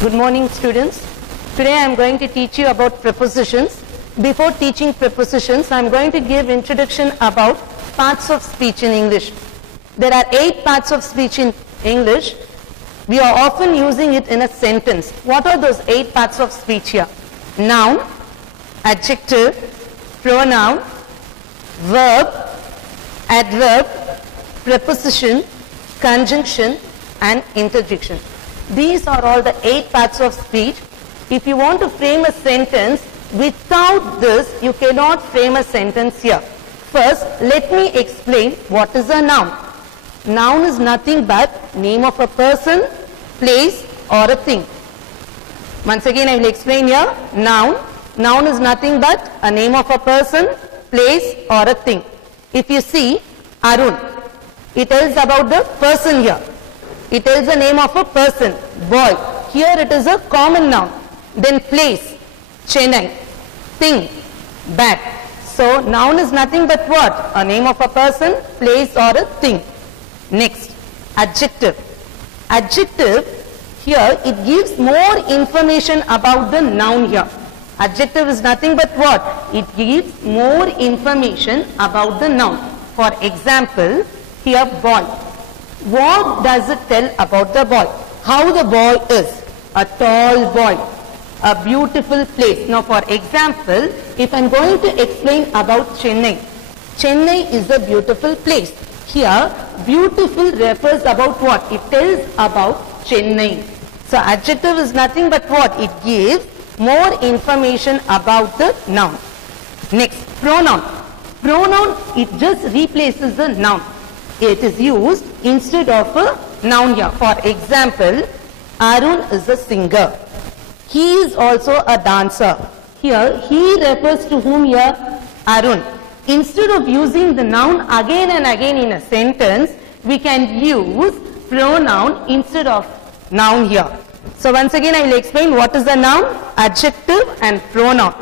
Good morning, students. Today I am going to teach you about prepositions. Before teaching prepositions, I am going to give introduction about parts of speech in English. There are 8 parts of speech in English. We are often using it in a sentence. What are those 8 parts of speech here? Noun, adjective, pronoun, verb, adverb, preposition, conjunction and interjection. These are all the 8 parts of speech. If you want to frame a sentence, without this you cannot frame a sentence here. First, let me explain what is a noun. Noun is nothing but name of a person, place or a thing. Once again I will explain here. Noun. Noun is nothing but a name of a person, place or a thing. If you see Arun, it tells about the person here. It tells the name of a person, boy. Here it is a common noun. Then place, Chennai. Thing, bat. So noun is nothing but what? A name of a person, place or a thing. Next, adjective. Adjective, here it gives more information about the noun here. Adjective is nothing but what? It gives more information about the noun. For example, here boy. What does it tell about the boy? How the boy is? A tall boy. A beautiful place. Now for example, if I am going to explain about Chennai. Chennai is a beautiful place. Here, beautiful refers about what? It tells about Chennai. So adjective is nothing but what? It gives more information about the noun. Next, pronoun. Pronoun, it just replaces the noun. It is used instead of a noun here. For example, Arun is a singer. He is also a dancer. Here, he refers to whom here? Arun. Instead of using the noun again and again in a sentence, we can use pronoun instead of noun here. So once again I will explain what is the noun, adjective and pronoun.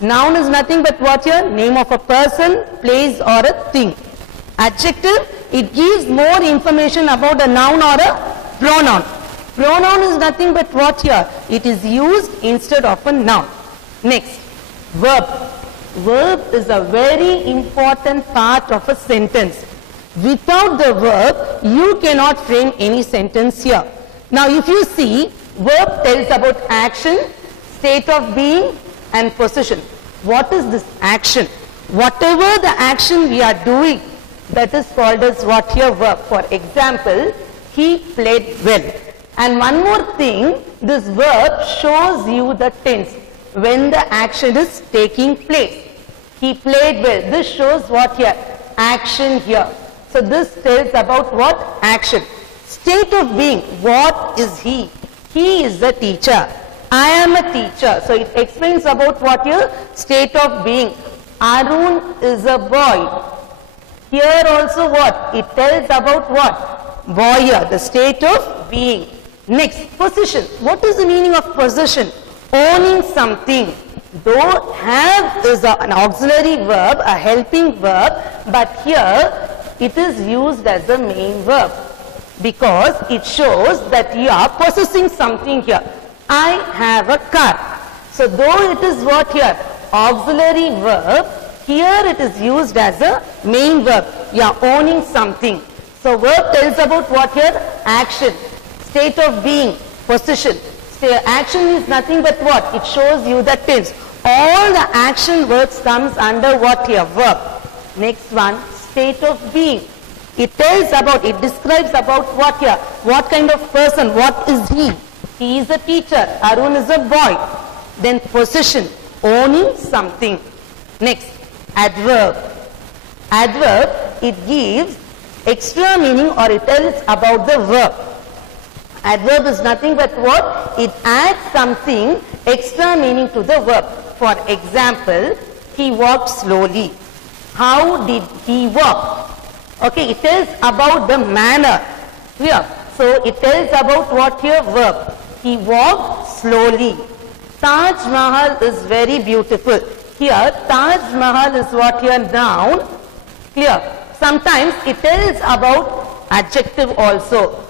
Noun is nothing but what here? Name of a person, place or a thing. Adjective, it gives more information about a noun or a pronoun. Pronoun is nothing but what here? It is used instead of a noun. Next, verb. Verb is a very important part of a sentence. Without the verb, you cannot frame any sentence here. Now if you see, verb tells about action, state of being and position. What is this action? Whatever the action we are doing, that is called as what here? Verb. For example, he played well. And one more thing, this verb shows you the tense when the action is taking place. He played well. This shows what here? Action here. So this tells about what? Action. State of being. What is he? He is the teacher. I am a teacher. So it explains about what here? State of being. Arun is a boy. Here also what? It tells about what? Boy here. The state of being. Next, position. What is the meaning of position? Owning something. Though have is an auxiliary verb, a helping verb, but here it is used as a main verb because it shows that you are possessing something here. I have a car. So though it is what here? Auxiliary verb, here it is used as a main verb. You are owning something. So verb tells about what here? Action. State of being, position. Action is nothing but what? It shows you the tense. All the action words comes under what here? Verb. Next one, state of being. It tells about, it describes about what here? What kind of person? What is he? He is a teacher. Arun is a boy. Then position, owning something. Next, adverb. Adverb, it gives extra meaning or it tells about the verb. Adverb is nothing but what? It adds something extra meaning to the verb. For example, he walked slowly. How did he walk? Okay, it tells about the manner here. So it tells about what here? Verb. He walked slowly. Taj Mahal is very beautiful. Here, Taj Mahal is what here? Noun. Clear. Sometimes it tells about adjective also.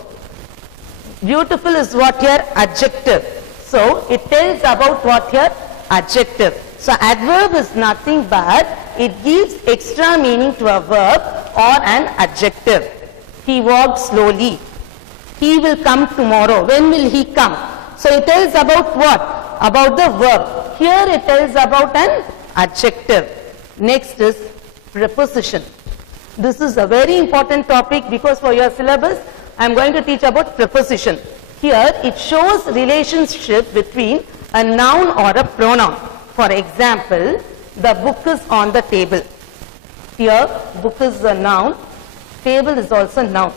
Beautiful is what here? Adjective. So it tells about what here? Adjective. So adverb is nothing but it gives extra meaning to a verb or an adjective. He walked slowly. He will come tomorrow. When will he come? So it tells about what? About the verb. Here it tells about an adjective. Next is preposition. This is a very important topic because for your syllabus I am going to teach about preposition. Here it shows relationship between a noun or a pronoun. For example, the book is on the table. Here book is a noun, table is also a noun.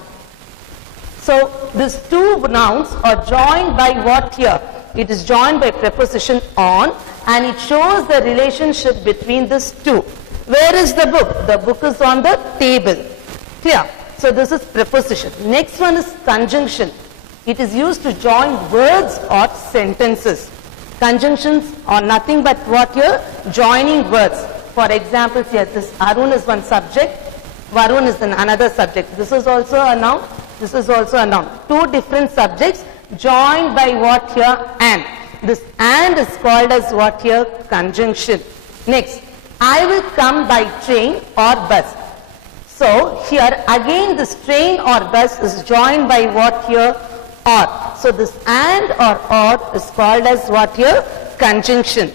So these two nouns are joined by what here? It is joined by preposition on, and it shows the relationship between these two. Where is the book? The book is on the table. Clear? So this is preposition. Next one is conjunction. It is used to join words or sentences. Conjunctions are nothing but what here? Joining words. For example, here this Arun is one subject, Varun is another subject. This is also a noun, this is also a noun. Two different subjects joined by what here? And. This and is called as what here? Conjunction. Next, I will come by train or bus. So here again this train or bus is joined by what here? Or. So this and or is called as what here? Conjunction.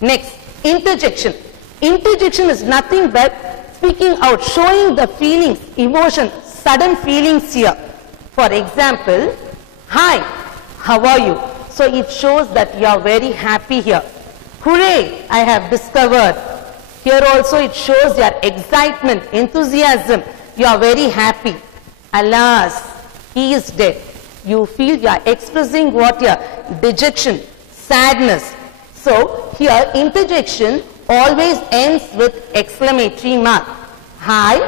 Next, interjection. Interjection is nothing but speaking out, showing the feelings, emotion, sudden feelings here. For example, hi, how are you? So it shows that you are very happy here. Hooray, I have discovered. Here also it shows your excitement, enthusiasm. You are very happy. Alas, he is dead. You feel you are expressing what here? Dejection, sadness. So here interjection always ends with exclamatory mark. Hi,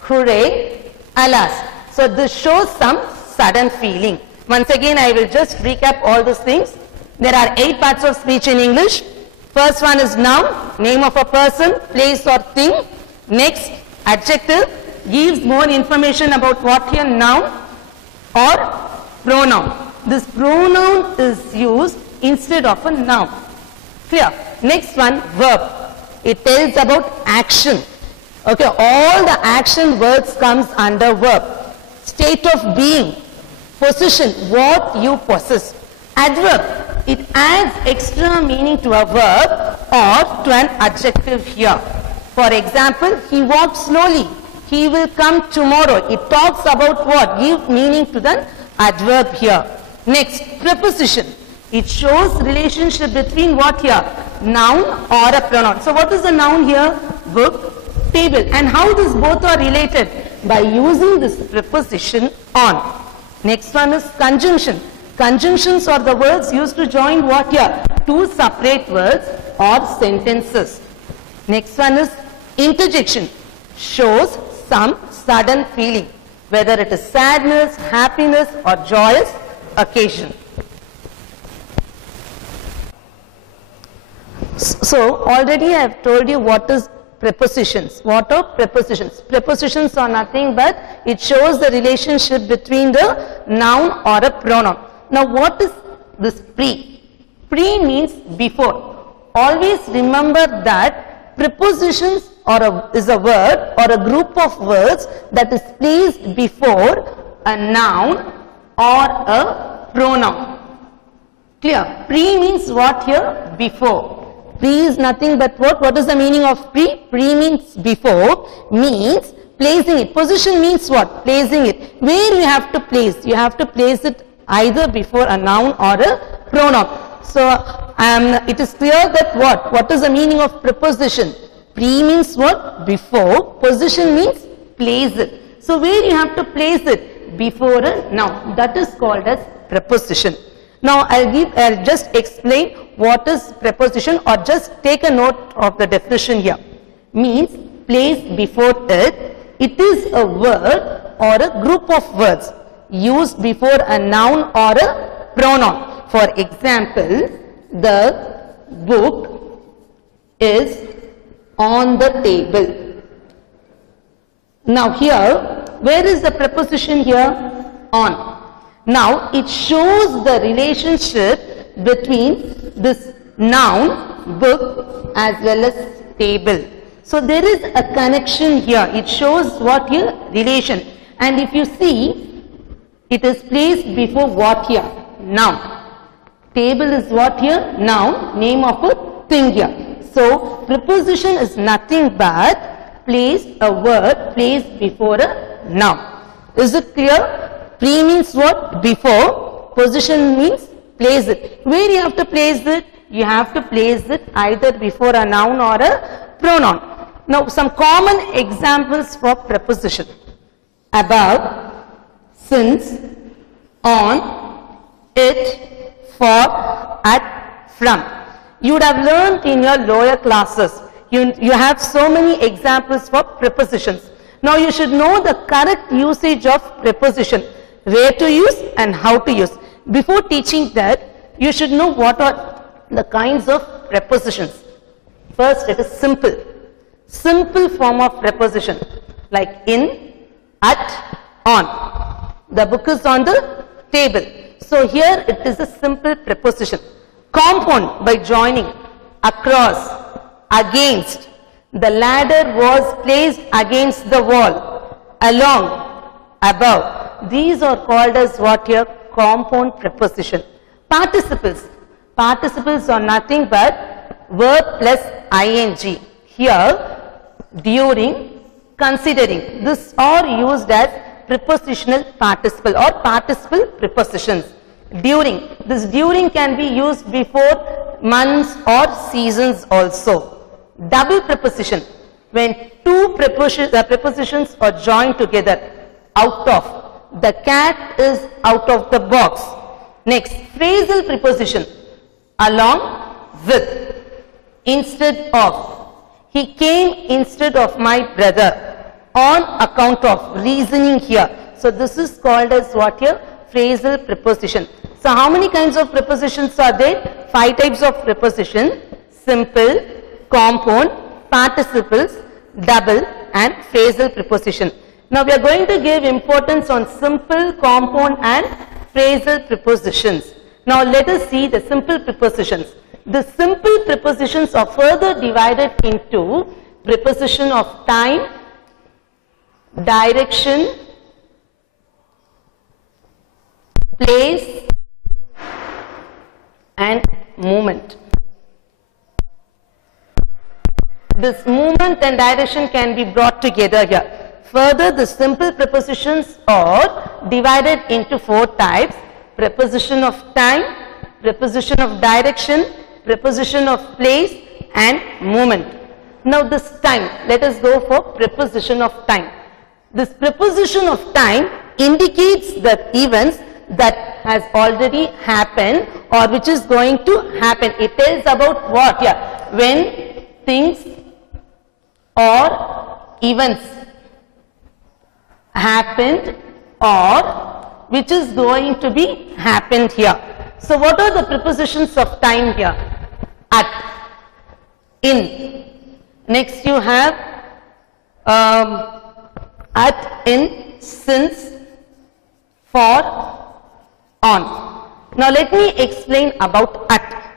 hooray, alas. So this shows some sudden feeling. Once again I will just recap all these things. There are 8 parts of speech in English. First one is noun, name of a person, place or thing. Next, adjective, gives more information about what here? Noun or pronoun. This pronoun is used instead of a noun. Clear? Next one, verb. It tells about action. Okay, all the action words comes under verb. State of being, position, what you possess. Adverb, it adds extra meaning to a verb or to an adjective here. For example, he walked slowly. He will come tomorrow. It talks about what? Give meaning to the adverb here. Next, preposition. It shows relationship between what here? Noun or a pronoun. So what is the noun here? Book, table. And how these both are related? By using this preposition on. Next one is conjunction. Conjunctions are the words used to join what here? Two separate words or sentences. Next one is interjection. Shows some sudden feeling, whether it is sadness, happiness or joyous occasion. So already I have told you what is prepositions. What are prepositions? Prepositions are nothing but it shows the relationship between the noun or a pronoun. Now what is this pre? Pre means before. Always remember that prepositions is a word or a group of words that is placed before a noun or a pronoun. Clear? Pre means what here? Before. Pre is nothing but what? What is the meaning of pre? Pre means before, means placing it. Position means what? Placing it. Where you have to place? You have to place it either before a noun or a pronoun. So it is clear that what? What is the meaning of preposition? Pre means what? Before. Position means place it. So where you have to place it? Before a noun. That is called as preposition. Now I'll just explain what is preposition, or just take a note of the definition here. Means placed before it. It is a word or a group of words used before a noun or a pronoun. For example, the book is on the table. Now here, where is the preposition here? On. Now it shows the relationship between this noun, book, as well as table. So there is a connection here. It shows what here? Relation. And if you see, it is placed before what here? Noun. Table is what here? Noun, name of a thing here. So preposition is nothing but a word placed before a noun. Is it clear? Pre means what? Before. Position means place it. Where you have to place it? You have to place it either before a noun or a pronoun. Now some common examples for preposition. Above, since, on, it, for, at, from. You would have learned in your lower classes. You have so many examples for prepositions. Now you should know the correct usage of preposition, where to use and how to use. Before teaching that, you should know what are the kinds of prepositions. First, it is simple. Simple form of preposition like in, at, on. The book is on the table. So here it is a simple preposition. Compound by joining, across, against. The ladder was placed against the wall, along, above. These are called as what here? Compound preposition. Participles. Participles are nothing but verb plus ing. Here, during, considering. These are used as prepositional participle or participle prepositions. During. This during can be used before months or seasons also. Double preposition. When two prepositions are joined together. Out of. The cat is out of the box. Next, phrasal preposition. Along with. Instead of. He came instead of my brother. On account of. Reasoning here. So this is called as what here? Phrasal preposition. So how many kinds of prepositions are there? 5 types of preposition. Simple, compound, participles, double and phrasal preposition. Now we are going to give importance on simple, compound and phrasal prepositions. Now let us see the simple prepositions. The simple prepositions are further divided into preposition of time, direction, place and movement. This movement and direction can be brought together here. Further, the simple prepositions are divided into 4 types. Preposition of time, preposition of direction, preposition of place and movement. Now this time, let us go for preposition of time. This preposition of time indicates the events that has already happened or which is going to happen. It tells about what? Yeah, when things or events happened or which is going to be happened here. So what are the prepositions of time here? At, in. Next you have at, in, since, for, on. Now let me explain about at.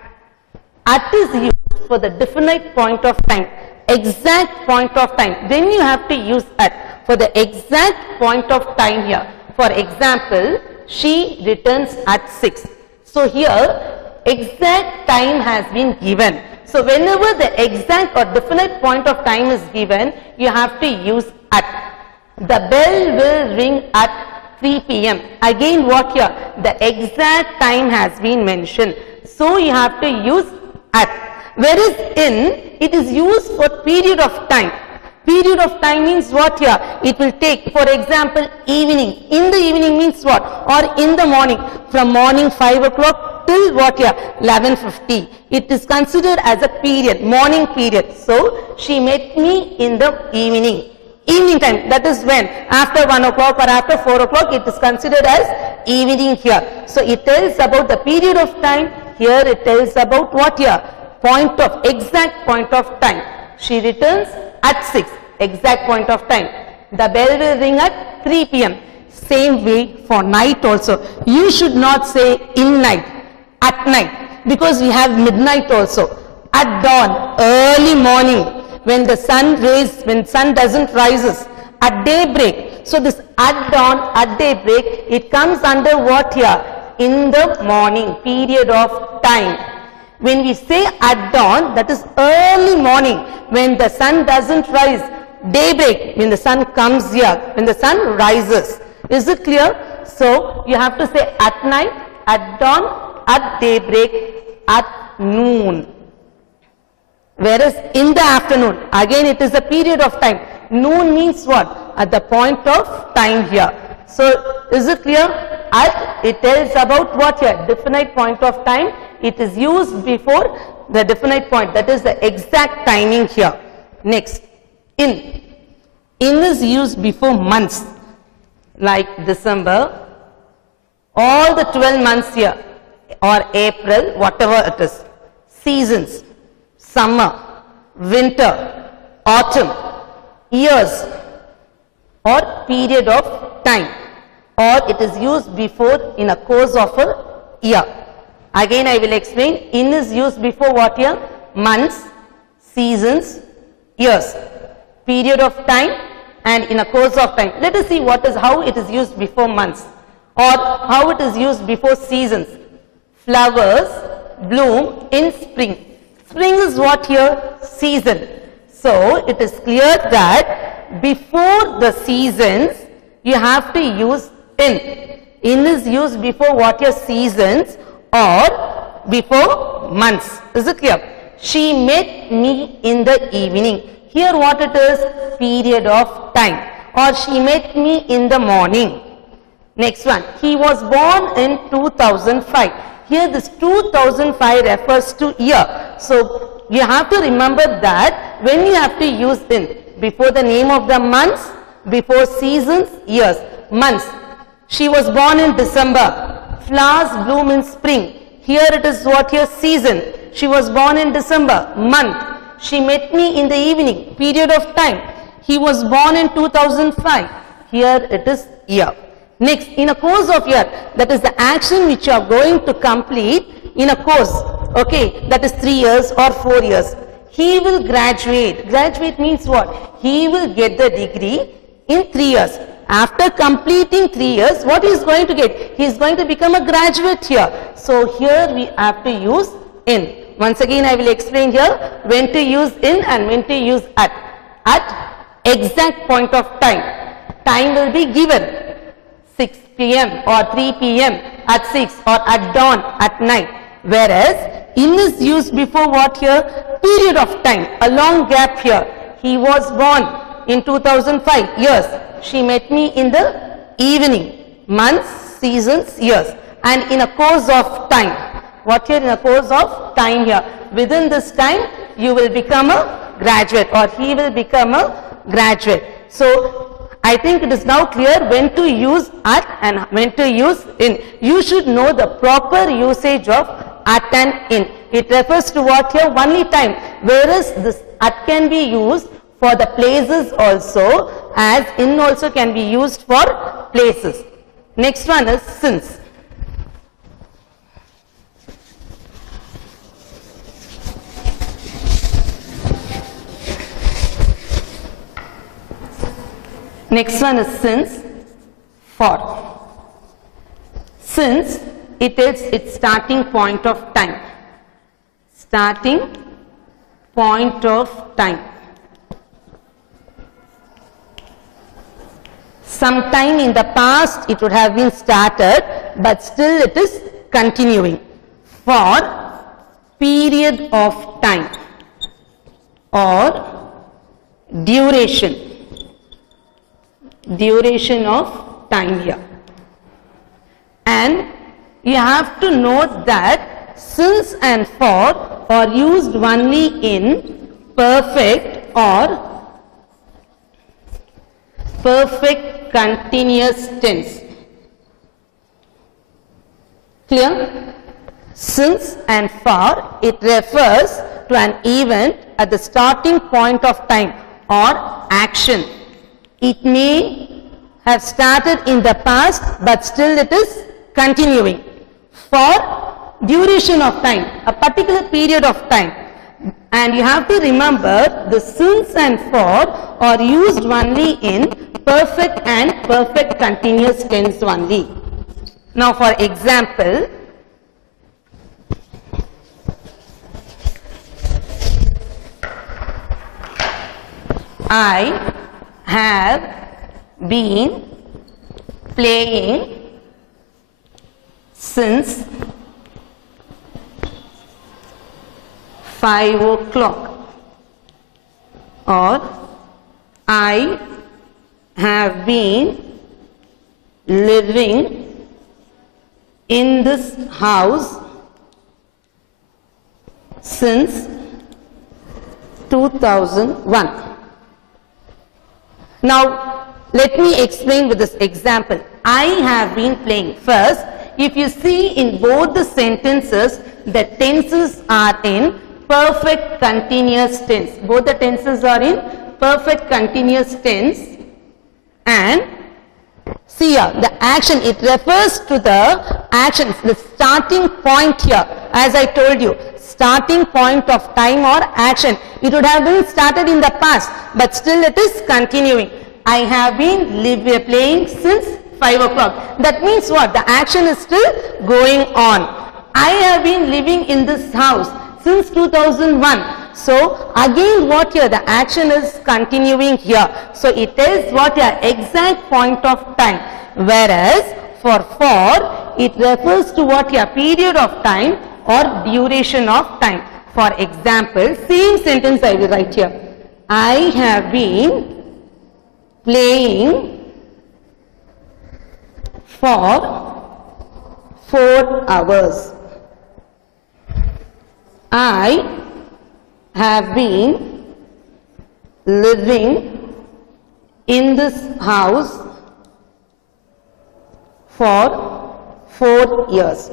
At is used for the definite point of time, exact point of time. Then you have to use at for the exact point of time here. For example, she returns at 6. So here exact time has been given. So whenever the exact or definite point of time is given, you have to use at. The bell will ring at 3 p.m. Again what here? The exact time has been mentioned. So you have to use at. Whereas in, it is used for period of time. Period of time means what here? It will take, for example, evening. In the evening means what? Or in the morning. From morning 5 o'clock till what here? 11:50. It is considered as a period, morning period. So she met me in the evening. Evening time, that is when? After 1 o'clock or after 4 o'clock, it is considered as evening here. So it tells about the period of time. Here it tells about what here? Point of, exact point of time. She returns at 6, exact point of time. The bell will ring at 3 p.m. Same way for night also. You should not say in night, at night. because we have midnight also. At dawn, early morning, when the sun doesn't rises. At daybreak. So this at dawn, at daybreak, it comes under what here? In the morning, period of time. When we say at dawn, that is early morning, when the sun doesn't rise. Daybreak, when the sun comes here, when the sun rises. Is it clear? So you have to say at night, at dawn, at daybreak, at noon. Whereas in the afternoon, again it is a period of time. Noon means what? At the point of time here. So is it clear? At, it tells about what here? Definite point of time. It is used before the definite point. That is the exact timing here. Next, in. In is used before months. Like December, all the 12 months here, or April, whatever it is. Seasons. Summer, winter, autumn, years, or period of time, or it is used before in a course of a year. Again I will explain. In is used before what year? Months, seasons, years, period of time, and in a course of time. Let us see how it is used before months, or how it is used before seasons. Flowers bloom in spring. Spring is what here? Season. So it is clear that before the seasons you have to use in. In is used before what here? Seasons or before months. Is it clear? She met me in the evening. Here what it is? Period of time. Or she met me in the morning. Next one. He was born in 2005. Here this 2005 refers to year. So you have to remember that when you have to use in, before the name of the months, before seasons, years, months. She was born in December. Flowers bloom in spring. Here it is what here? Season. She was born in December. Month. She met me in the evening. Period of time. He was born in 2005. Here it is year. Next, in a course of year, that is the action which you are going to complete in a course, okay, that is 3 years or 4 years. He will graduate. Graduate means what? He will get the degree in 3 years. After completing 3 years, what he is going to get? He is going to become a graduate here. So here we have to use in. Once again I will explain here when to use in and when to use at. At exact point of time. Time will be given. 6 p.m. or 3 p.m. at 6 or at dawn at night. Whereas in is used before what here? Period of time. A long gap here. He was born in 2005. Years. She met me in the evening. Months, seasons, years. And in a course of time. What here? In a course of time here. Within this time you will become a graduate or he will become a graduate. So I think it is now clear when to use at and when to use in. You should know the proper usage of at and in. It refers to what here? Only time. Whereas this at can be used for the places also, as in also can be used for places. Next one is since. Next one is since, for. Since, it is its starting point of time. Starting point of time. Sometime in the past it would have been started, but still it is continuing. For period of time or duration. Duration of time here. And you have to note that since and for are used only in perfect or perfect continuous tense. Clear? Since and for, it refers to an event at the starting point of time or action. It may have started in the past, but still it is continuing. For duration of time, a particular period of time. And you have to remember the since and for are used only in perfect and perfect continuous tense only. Now for example, I have been playing since 5 o'clock, or I have been living in this house since 2001. Now, let me explain with this example. I have been playing. First, if you see in both the sentences, the tenses are in perfect continuous tense. Both the tenses are in perfect continuous tense. And see here, the action, it refers to the action, the starting point here. As I told you, starting point of time or action. It would have been started in the past, but still it is continuing. I have been playing since 5 o'clock. That means what? The action is still going on. I have been living in this house since 2001. So again what here? The action is continuing here. So it is what here? Exact point of time. Whereas for it refers to what here? Period of time or duration of time. For example, same sentence I will write here. I have been playing for 4 hours. I have been living in this house for 4 years.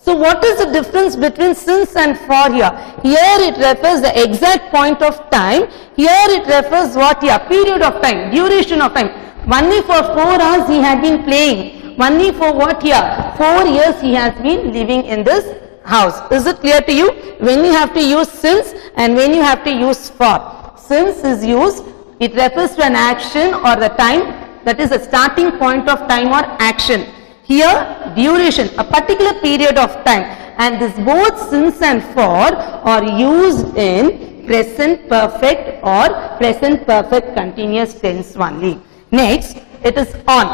So what is the difference between since and for here? Here it refers the exact point of time. Here it refers what here? Period of time, duration of time. Only for 4 hours he had been playing. Only for what here? 4 years he has been living in this house. Is it clear to you? When you have to use since and when you have to use for. Since is used, it refers to an action or the time, that is a starting point of time or action. Here duration, a particular period of time, and this both since and for are used in present perfect or present perfect continuous tense only. Next, it is on.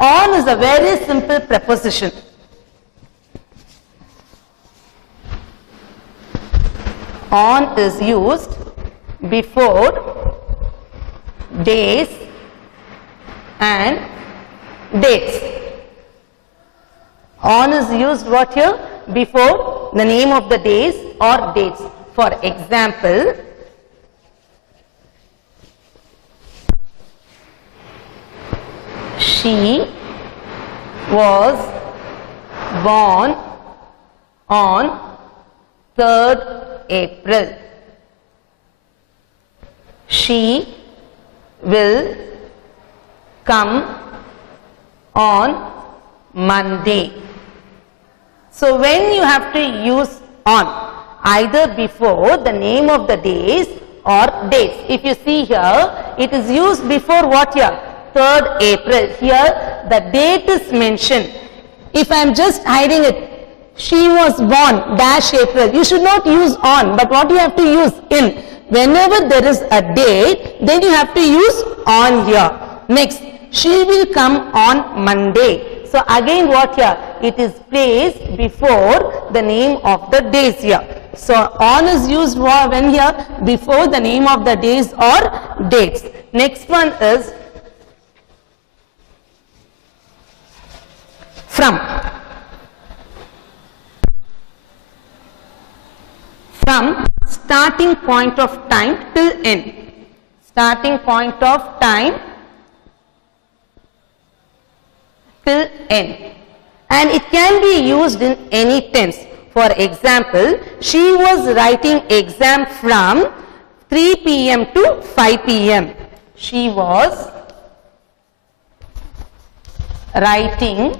On is a very simple preposition. On is used before days and dates. On is used what here? Before the name of the days or dates. For example, she was born on 3rd April. She will come on Monday. So when you have to use on, either before the name of the days or dates. If you see here, it is used before what here? 3rd April. Here the date is mentioned. If I am just hiding it, she was born dash April. You should not use on, but what you have to use in. Whenever there is a date, then you have to use on here. Next, she will come on Monday. So again what here? It is placed before the name of the days here. So on is used when here? Before the name of the days or dates. Next one is from. From starting point of time till end. Starting point of time till end. And it can be used in any tense. For example, she was writing exam from 3 p.m. to 5 p.m. She was writing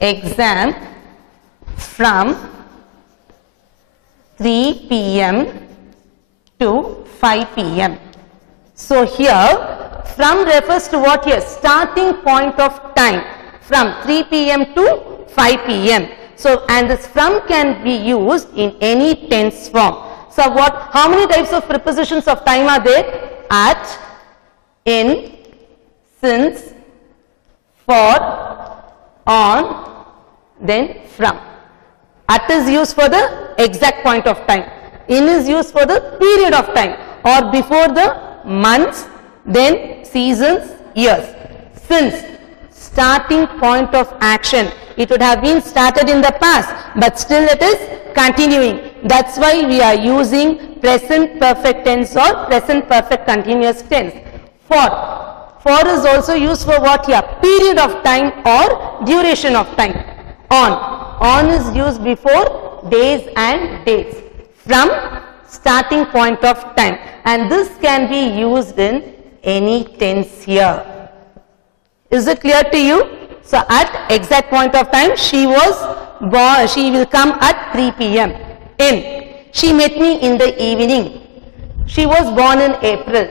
exam from 3 p.m. to 5 p.m. So here from refers to what here? Starting point of time from 3 p.m. to 5 p.m. So and this from can be used in any tense form. So how many types of prepositions of time are there? At, in, since, for, on, then from. At is used for the exact point of time. In is used for the period of time or before the months, then seasons, years. Since, starting point of action. It would have been started in the past, but still it is continuing. That's why we are using present perfect tense or present perfect continuous tense. For is also used for what here? Period of time or duration of time. On is used before days and dates. From, starting point of time. And this can be used in any tense here. Is it clear to you? So at exact point of time, she was born, she will come at 3 p.m. In, she met me in the evening. She was born in April.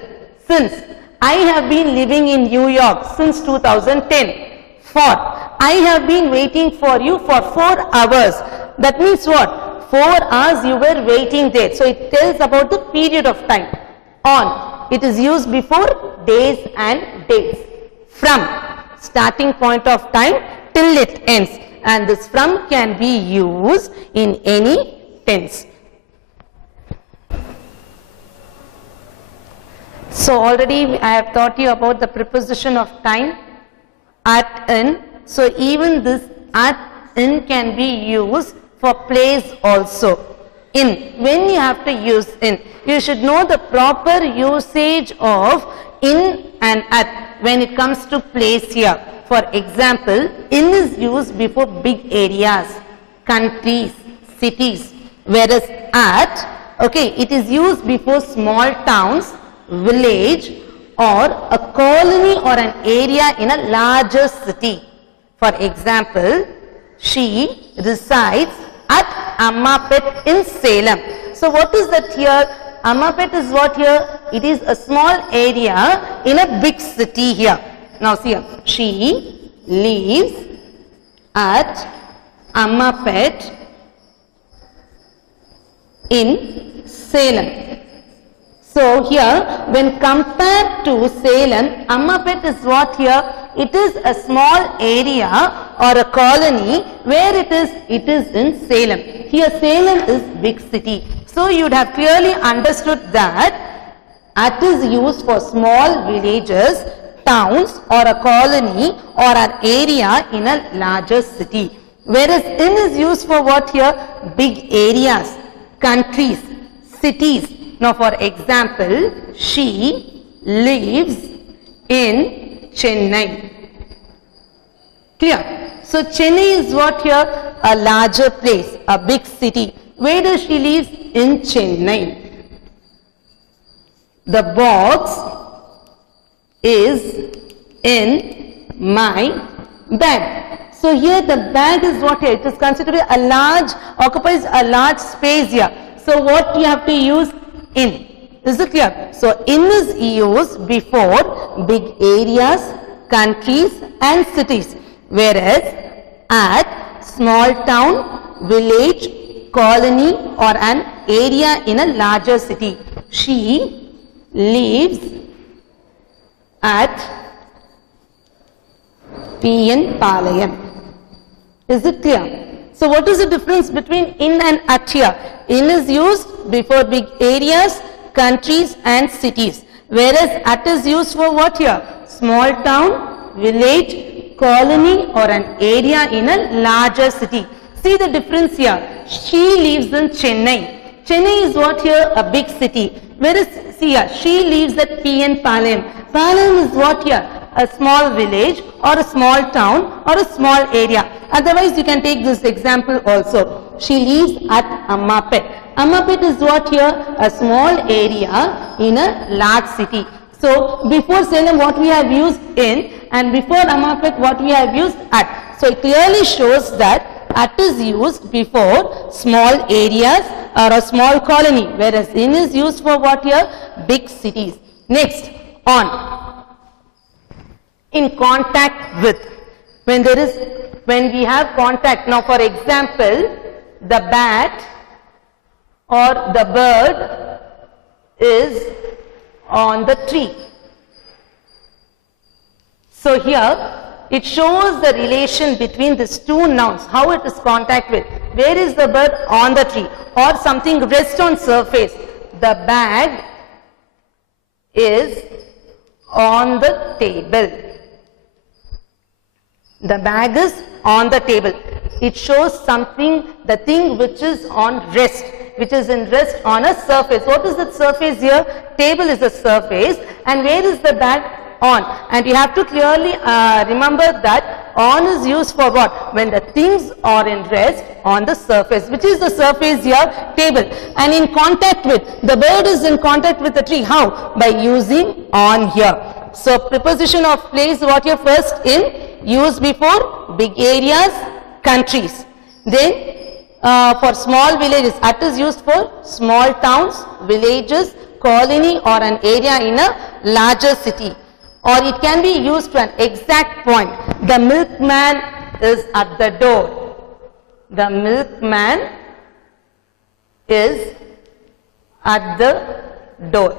Since, I have been living in New York since 2010. For, I have been waiting for you for 4 hours. That means what? 4 hours you were waiting there. So it tells about the period of time. On, it is used before days and dates. From, starting point of time till it ends, and this from can be used in any tense. So already I have taught you about the preposition of time, at, in. So even this at, in can be used for place also. In, when you have to use in, you should know the proper usage of in and at when it comes to place here. For example, in is used before big areas, countries, cities, whereas at, okay, it is used before small towns, village, or a colony or an area in a larger city. For example, she resides at Ammapet in Salem. So what is that here? Ammapet is what here? It is a small area in a big city here. Now see here, she lives at Ammapet in Salem. So here when compared to Salem, Ammapet is what here? It is a small area or a colony where it is in Salem. Here Salem is big city. So you would have clearly understood that at is used for small villages, towns or a colony or an area in a larger city. Whereas in is used for what here? Big areas, countries, cities. Now for example, she lives in Chennai. Clear? So Chennai is what here? A larger place, a big city. Where does she live? In Chennai. The box is in my bag. So here the bag is what here? It is considered a large, occupies a large space here. So what you have to use? In. Is it clear? So in is used before big areas, countries and cities. Whereas at, small town, village, colony or an area in a larger city. She lives at PN Palayam. Is it clear? So what is the difference between in and at here? In is used before big areas, countries and cities. Whereas at is used for what here? Small town, village, colony or an area in a larger city. See the difference here. She lives in Chennai. Chennai is what here? A big city. Whereas see here, she lives at PN Palayam. Palayam is what here? A small village or a small town or a small area. Otherwise you can take this example also. She lives at Ammapet. Ammapet is what here? A small area in a large city. So before Salem what we have used in, and before Ammapet what we have used at. So it clearly shows that at is used before small areas or a small colony, whereas in is used for what here? Big cities. Next, on. In contact with. When we have contact, now for example, the bat or the bird is on the tree. So here it shows the relation between these two nouns, how it is contact with. Where is the bird? On the tree, or something rests on surface. The bag is on the table. The bag is on the table. It shows something, the thing which is on rest, which is in rest on a surface. What is the surface here? Table is the surface, and where is the bag? On. And you have to clearly remember that on is used for what? When the things are in rest on the surface. Which is the surface here? Table. And in contact with, the bird is in contact with the tree. How? By using on here. So preposition of place, what here? First in, used before big areas, countries. Then for small villages, at is used for small towns, villages, colony or an area in a larger city. Or it can be used to an exact point. The milkman is at the door. The milkman is at the door.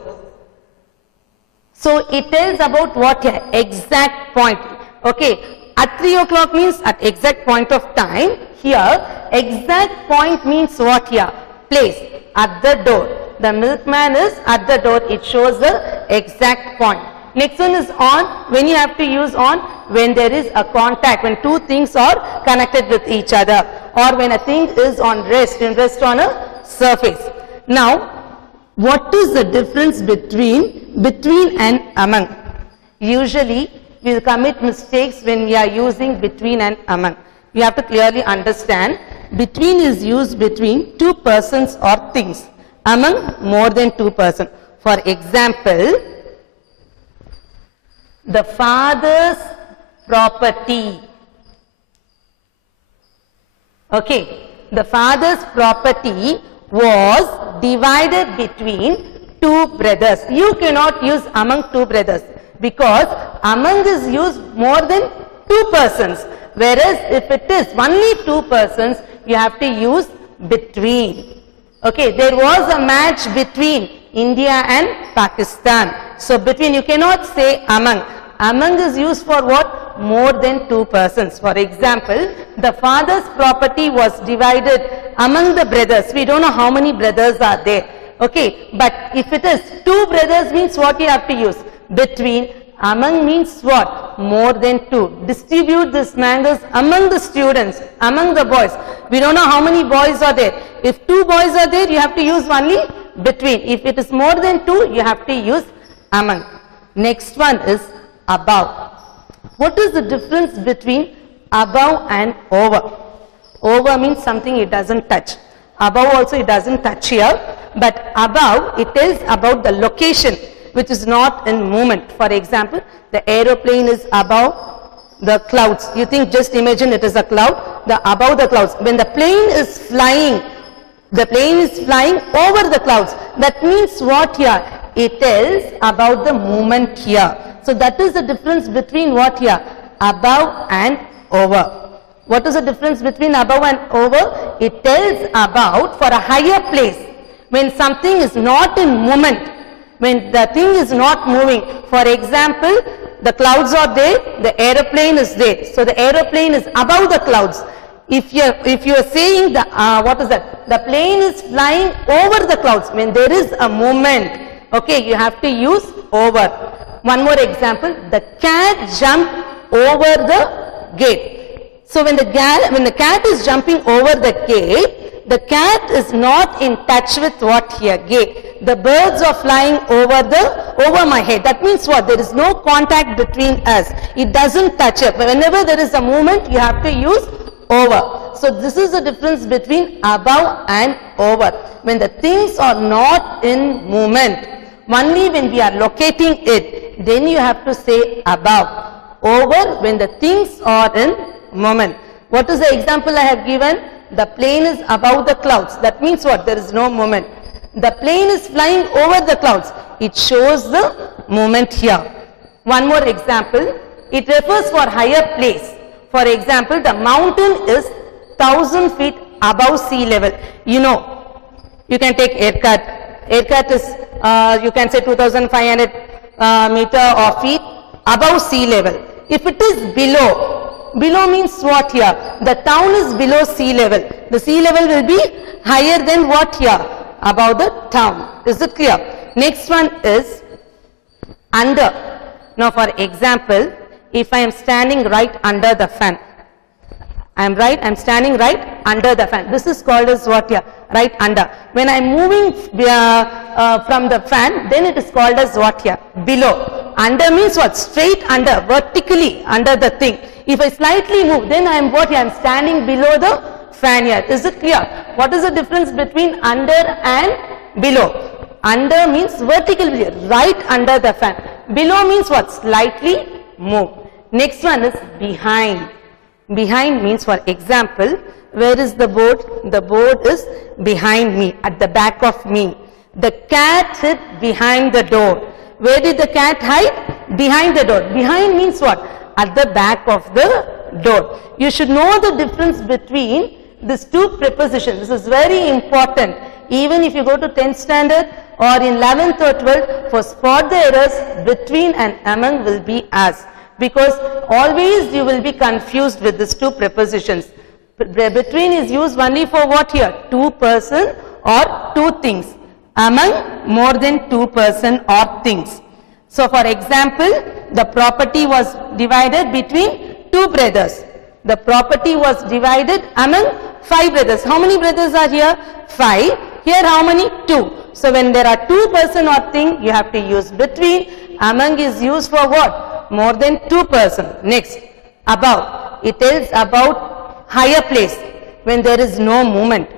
So it tells about what here? Exact point. Okay. At 3 o'clock means at exact point of time. Here, exact point means what here? Place. At the door. The milkman is at the door. It shows the exact point. Next one is on. When you have to use on? When there is a contact, when two things are connected with each other, or when a thing is on rest, in rest on a surface. Now, what is the difference between and among? Usually, we will commit mistakes when we are using between and among. You have to clearly understand, between is used between two persons or things, among more than two persons. For example, the father's property. Okay, the father's property was divided between two brothers. You cannot use among two brothers, because among is used more than two persons, whereas if it is only two persons, you have to use between. Okay, there was a match between India and Pakistan. So between, you cannot say among. Among is used for what? More than two persons. For example, the father's property was divided among the brothers. We don't know how many brothers are there. Okay, but if it is two brothers means what you have to use? Between. Among means what? More than two. Distribute these mangoes among the students, among the boys. We don't know how many boys are there. If two boys are there, you have to use only between. If it is more than two, you have to use among. Next one is above. What is the difference between above and over? Over means something it doesn't touch. Above also it doesn't touch here. But above, it tells about the location, which is not in movement. For example, the aeroplane is above the clouds. You think, just imagine it is a cloud, above the clouds. When the plane is flying over the clouds. That means what here? It tells about the movement here. So that is the difference between what here? Above and over. What is the difference between above and over? It tells about for a higher place. When something is not in movement, when the thing is not moving. For example, the clouds are there, the aeroplane is there. So the aeroplane is above the clouds. If you are saying what is that? The plane is flying over the clouds. When there is a movement, okay, you have to use over. One more example, the cat jumped over the gate. So when the cat is jumping over the gate, the cat is not in touch with what here? Gate. The birds are flying over my head. That means what? There is no contact between us. It doesn't touch it. But whenever there is a movement, you have to use over. So this is the difference between above and over. When the things are not in movement, only when we are locating it, then you have to say above. Over when the things are in movement. What is the example I have given? The plane is above the clouds. That means what? There is no movement. The plane is flying over the clouds. It shows the movement here. One more example. It refers for higher place. For example, the mountain is 1000 feet above sea level. You know, you can take Erkat. Erkat is, you can say 2500 meter or feet above sea level. If it is below, below means what here? The town is below sea level. The sea level will be higher than what here? Above the town. Is it clear? Next one is under. Now for example, if I am standing right under the fan, I am standing right under the fan. This is called as what here? Right under. When I am moving from the fan, then it is called as what here? Below. Under means what? Straight under, vertically under the thing. If I slightly move, then I am what here? I am standing below the fan here. Is it clear? What is the difference between under and below? Under means vertically, right under the fan. Below means what? Slightly move. Next one is behind. Behind means, for example, where is the board? The board is behind me, at the back of me. The cat hid behind the door. Where did the cat hide? Behind the door. Behind means what? At the back of the door. You should know the difference between these two prepositions. This is very important. Even if you go to 10th standard or in 11th or 12th, for spot the errors, between and among will be as. Because always you will be confused with these two prepositions. Between is used only for what here? Two person or two things. Among, more than two person or things. So for example, the property was divided between two brothers. The property was divided among 5 brothers. How many brothers are here? 5. Here how many? 2. So when there are two person or thing, you have to use between. Among is used for what? More than two person. Next, above. It tells about higher place when there is no movement.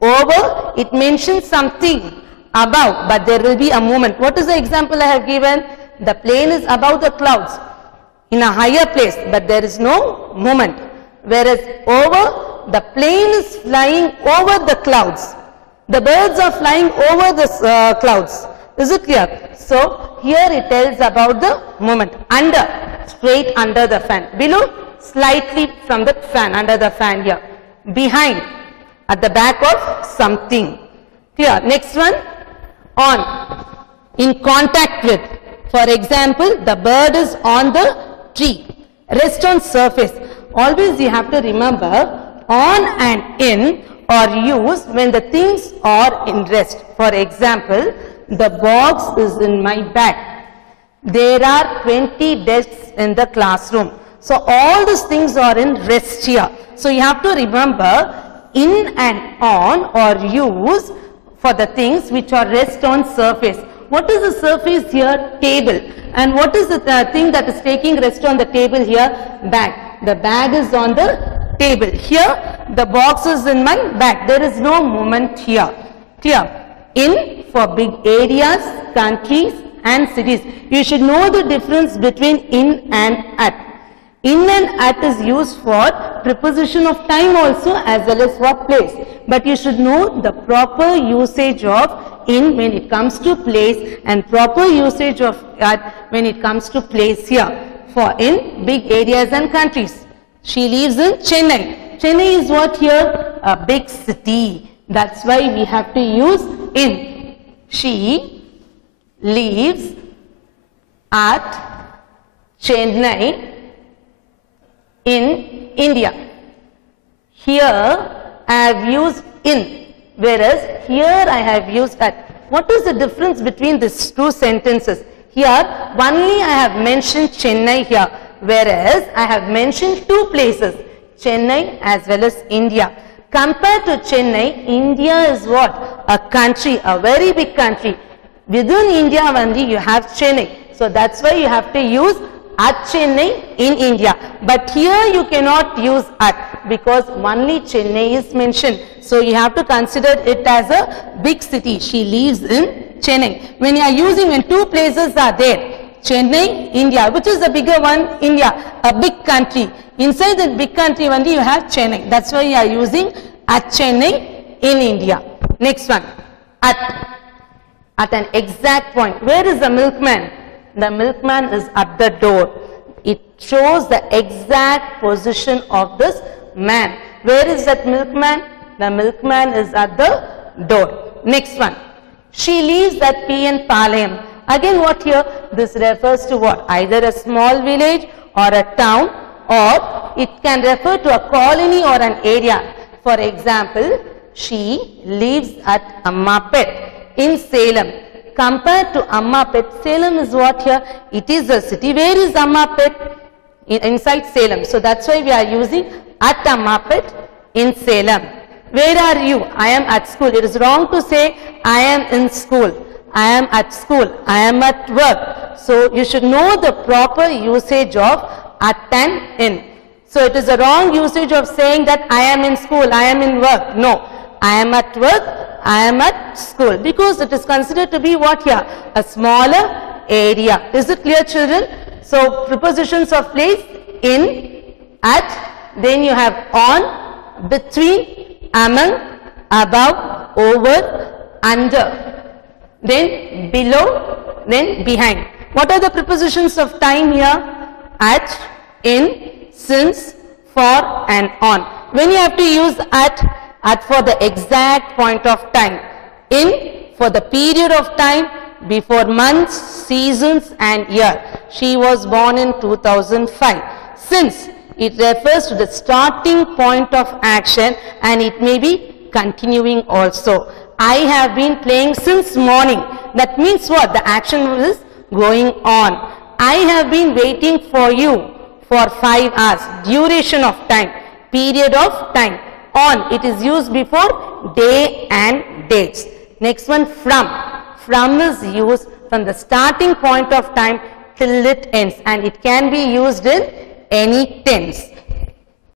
Over, it mentions something above, but there will be a movement. What is the example I have given? The plane is above the clouds in a higher place, but there is no movement. Whereas over, the plane is flying over the clouds. The birds are flying over the clouds. Is it clear? So here it tells about the movement. Under, straight under the fan. Below, slightly from the fan, under the fan here. Behind, at the back of something. Clear? Next one, on, in contact with. For example, the bird is on the tree. Rest on surface. Always you have to remember, on and in are used when the things are in rest. For example, the box is in my bag. There are 20 desks in the classroom. So all these things are in rest here. So you have to remember, in and on are used for the things which are rest on surface. What is the surface here? Table. And what is the thing that is taking rest on the table here? Bag. The bag is on the table. Here, the box is in my bag. There is no movement here. Clear? In for big areas, countries and cities. You should know the difference between in and at. In and at is used for preposition of time also as well as for place. But you should know the proper usage of in when it comes to place and proper usage of at when it comes to place here. For in big areas and countries. She lives in Chennai. Chennai is what here? A big city. That's why we have to use in. She lives at Chennai in India. Here I have used in, whereas here I have used at. What is the difference between these two sentences? Here only I have mentioned Chennai here, whereas I have mentioned two places, Chennai as well as India. Compared to Chennai, India is what? A country, a very big country. Within India only you have Chennai. So that's why you have to use at Chennai in India. But here you cannot use at because only Chennai is mentioned. So you have to consider it as a big city. She lives in Chennai. When you are using, when two places are there, Chennai, India, which is the bigger one? India, a big country. Inside the big country only you have Chennai. That's why you are using at Chennai in India. Next one. At an exact point. Where is the milkman? The milkman is at the door. It shows the exact position of this man. Where is that milkman? The milkman is at the door. Next one. She lives at P.N. Palayam. Again what here? This refers to what? Either a small village or a town, or it can refer to a colony or an area. For example, she lives at Ammapet in Salem. Compared to Ammapet, Salem is what here? It is a city. Where is Ammapet? Inside Salem. So that's why we are using at Ammapet in Salem. Where are you? I am at school. It is wrong to say I am in school. I am at school. I am at work. So you should know the proper usage of at and in. So it is a wrong usage of saying that I am in school, I am in work. No, I am at work, I am at school, because it is considered to be what here? A smaller area. Is it clear, children? So prepositions of place: in, at, then you have on, between, among, above, over, under, then below, then behind. What are the prepositions of time here? At, in, since, for and on. When you have to use at for the exact point of time, in for the period of time before months, seasons and year. She was born in 2005. Since, it refers to the starting point of action and it may be continuing also. I have been playing since morning. That means what? The action is going on. I have been waiting for you for 5 hours. Duration of time, period of time. On, it is used before day and dates. Next one, from. From is used from the starting point of time till it ends, and it can be used in any tense.